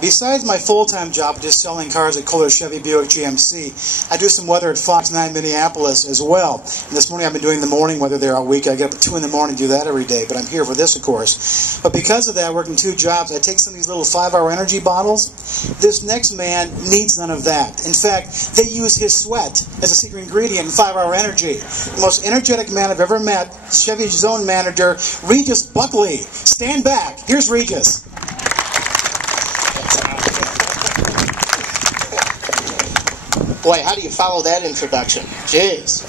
Besides my full-time job just selling cars at Kolar, Chevy, Buick, GMC, I do some weather at Fox 9 Minneapolis as well. And this morning I've been doing the morning weather there all week. I get up at 2 in the morning to do that every day, but I'm here for this, of course. But because of that, working 2 jobs, I take some of these little 5-hour energy bottles. This next man needs none of that. In fact, they use his sweat as a secret ingredient in 5-hour energy. The most energetic man I've ever met, Chevy's zone manager, Regis Buckley. Stand back. Here's Regis. Boy, how do you follow that introduction? Jeez.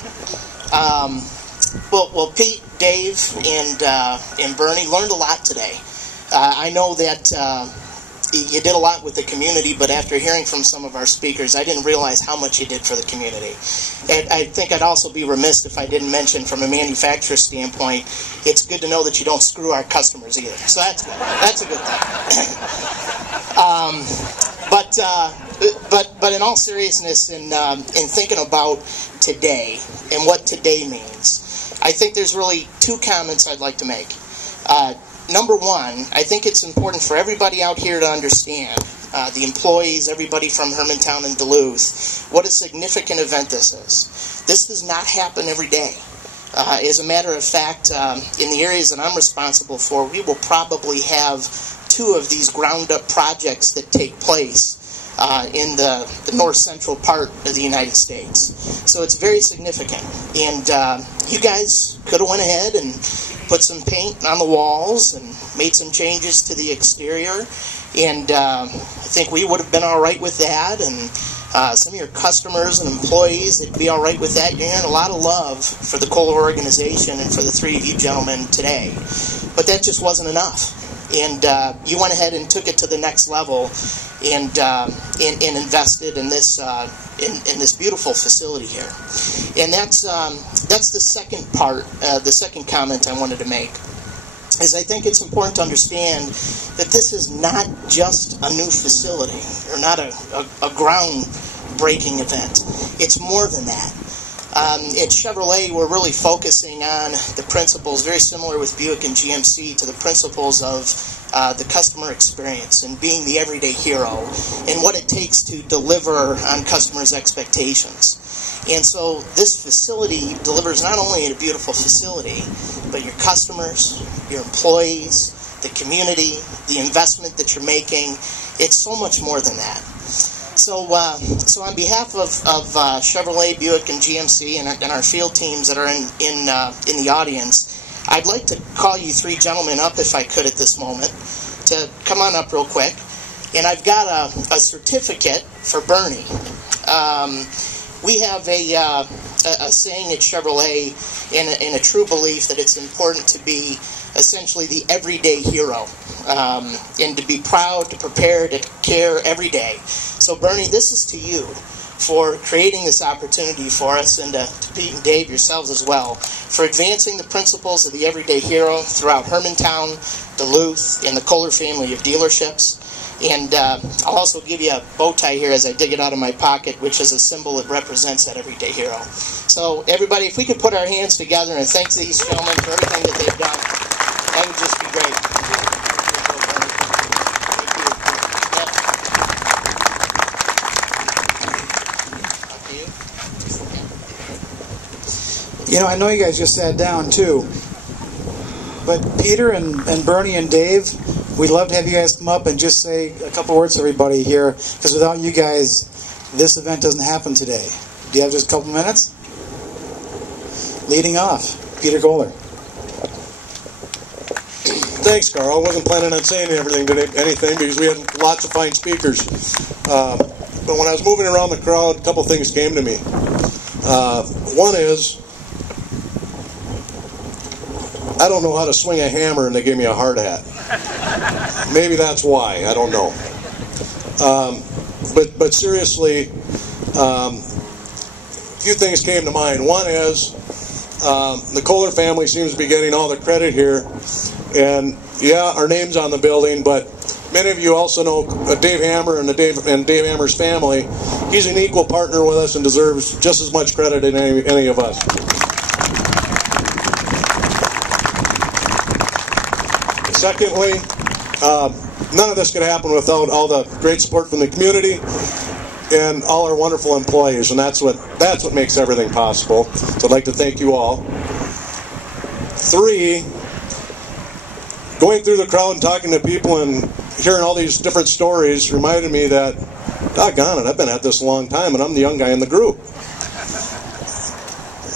Well, Pete, Dave, and Bernie learned a lot today. I know that you did a lot with the community, but after hearing from some of our speakers, I didn't realize how much you did for the community. And I think I'd also be remiss if I didn't mention, from a manufacturer standpoint, it's good to know that you don't screw our customers either. So that's good. That's a good thing. But in all seriousness, in thinking about today and what today means, I think there's really 2 comments I'd like to make. Number one, I think it's important for everybody out here to understand, the employees, everybody from Hermantown and Duluth, what a significant event this is. This does not happen every day. As a matter of fact, in the areas that I'm responsible for, we will probably have 2 of these ground-up projects that take place in the north central part of the United States. So it's very significant. And you guys could have went ahead and put some paint on the walls and made some changes to the exterior. And I think we would have been all right with that. And some of your customers and employees, they'd be all right with that. You're hearing a lot of love for the Kolar organization and for the 3 of you gentlemen today. But that just wasn't enough. And you went ahead and took it to the next level and invested in this in this beautiful facility here. And that's the second part, the second comment I wanted to make, is I think it's important to understand that this is not just a new facility or not a groundbreaking event. It's more than that. At Chevrolet, we're really focusing on the principles, very similar with Buick and GMC, to the principles of the customer experience and being the everyday hero and what it takes to deliver on customers' expectations. And so this facility delivers not only a beautiful facility, but your customers, your employees, the community, the investment that you're making. It's so much more than that. So on behalf of Chevrolet, Buick, and GMC, and our field teams that are in the audience, I'd like to call you 3 gentlemen up, if I could, at this moment, to come on up real quick. And I've got a certificate for Bernie. We have a saying at Chevrolet, in a true belief that it's important to be essentially the everyday hero, and to be proud, to prepare, to care every day. So Bernie, this is to you for creating this opportunity for us, and to Pete and Dave, yourselves as well, for advancing the principles of the everyday hero throughout Hermantown, Duluth, and the Kolar family of dealerships. And I'll also give you a bow tie here as I dig it out of my pocket, which is a symbol that represents that everyday hero. So everybody, if we could put our hands together and thank these gentlemen for everything that they've done, that would just be great. You know, I know you guys just sat down too, but Peter and Bernie and Dave, we'd love to have you guys come up and just say a couple words to everybody here, because without you guys, this event doesn't happen today. Do you have just a couple minutes? Leading off, Peter Kolar. Thanks, Carl. I wasn't planning on saying anything because we had lots of fine speakers. But when I was moving around the crowd, a couple things came to me. One is, I don't know how to swing a hammer, and they gave me a hard hat. Maybe that's why. I don't know. But seriously, a few things came to mind. One is, the Kolar family seems to be getting all the credit here. And yeah, our name's on the building, but many of you also know Dave Hammer and Dave Hammer's family. He's an equal partner with us and deserves just as much credit as any of us. Secondly, none of this could happen without all the great support from the community and all our wonderful employees, and that's what makes everything possible. So I'd like to thank you all. 3, going through the crowd and talking to people and hearing all these different stories reminded me that, doggone it, I've been at this a long time, and I'm the young guy in the group.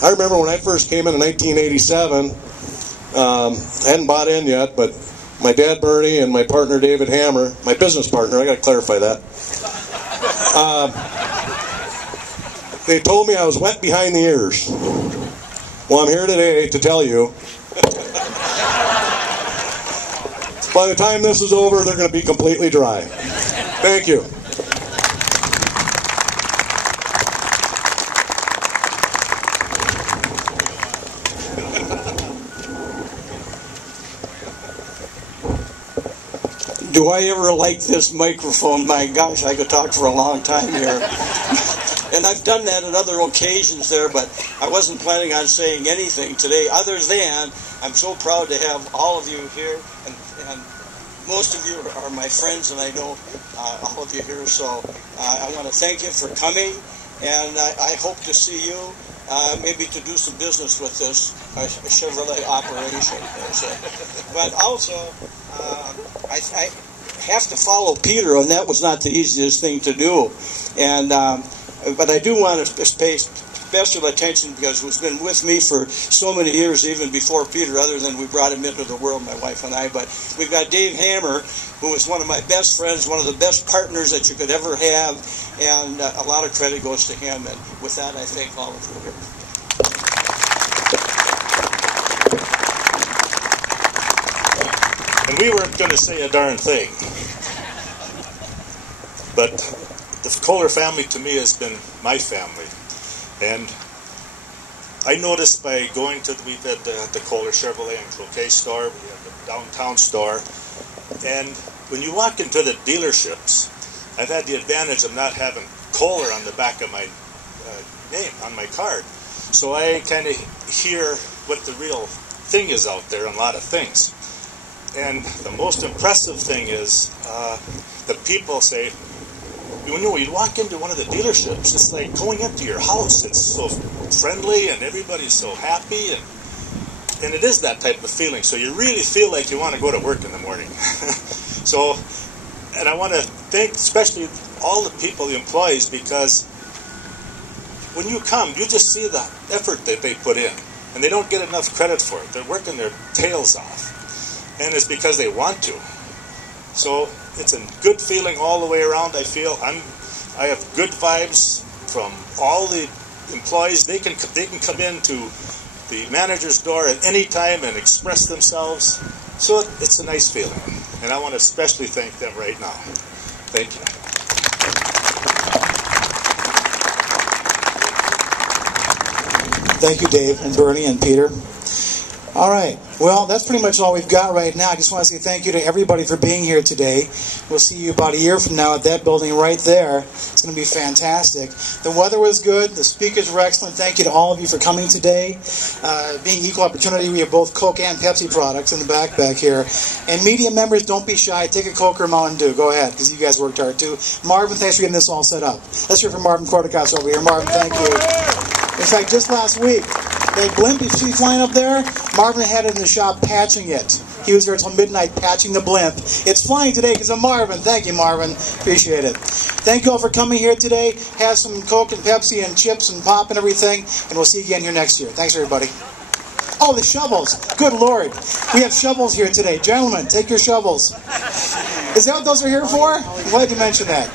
I remember when I first came in 1987, I hadn't bought in yet, but my dad Bernie and my partner David Hammer, my business partner, I got to clarify that, they told me I was wet behind the ears. Well, I'm here today to tell you, by the time this is over, they're going to be completely dry. Thank you. Do I ever like this microphone? My gosh, I could talk for a long time here. And I've done that at other occasions there, but I wasn't planning on saying anything today other than I'm so proud to have all of you here, and most of you are my friends, and I know all of you here, so I want to thank you for coming, and I hope to see you, maybe to do some business with this Chevrolet operation. But also, I have to follow Peter, and that was not the easiest thing to do. And but I do want to pay special attention because he's been with me for so many years, even before Peter, other than we brought him into the world, my wife and I. But we've got Dave Hammer, who is one of my best friends, one of the best partners that you could ever have, and a lot of credit goes to him. And with that, I thank all of you here. And we weren't going to say a darn thing. But the Kolar family to me has been my family. And I noticed by going to, we did the Kolar Chevrolet and Cloquet store, we have the downtown store, and when you walk into the dealerships, I've had the advantage of not having Kolar on the back of my name, on my card. So I kind of hear what the real thing is out there in a lot of things. And the most impressive thing is the people say, you know, you walk into one of the dealerships, it's like going into your house. It's so friendly and everybody's so happy, and it is that type of feeling. So you really feel like you want to go to work in the morning. So, and I want to thank especially all the people, the employees, because when you come, you just see the effort that they put in, and they don't get enough credit for it. They're working their tails off, and it's because they want to. So it's a good feeling all the way around. I feel I have good vibes from all the employees. They can come into the manager's door at any time and express themselves. So it's a nice feeling, and I want to especially thank them right now. Thank you. Thank you, Dave and Bernie and Peter. All right. Well, that's pretty much all we've got right now. I just want to say thank you to everybody for being here today. We'll see you about a year from now at that building right there. It's going to be fantastic. The weather was good. The speakers were excellent. Thank you to all of you for coming today. Being equal opportunity, we have both Coke and Pepsi products in the back here. And media members, don't be shy. Take a Coke or a Mountain Dew. Go ahead, because you guys worked hard too. Marvin, thanks for getting this all set up. Let's hear from Marvin Corticos over here. Marvin, thank you. In fact, just last week, the blimp you see flying up there, Marvin had it in the shop patching it. He was there until midnight patching the blimp. It's flying today because of Marvin. Thank you, Marvin. Appreciate it. Thank you all for coming here today. Have some Coke and Pepsi and chips and pop and everything, and we'll see you again here next year. Thanks, everybody. Oh, the shovels. Good Lord. We have shovels here today. Gentlemen, take your shovels. Is that what those are here for? I'm glad you mentioned that.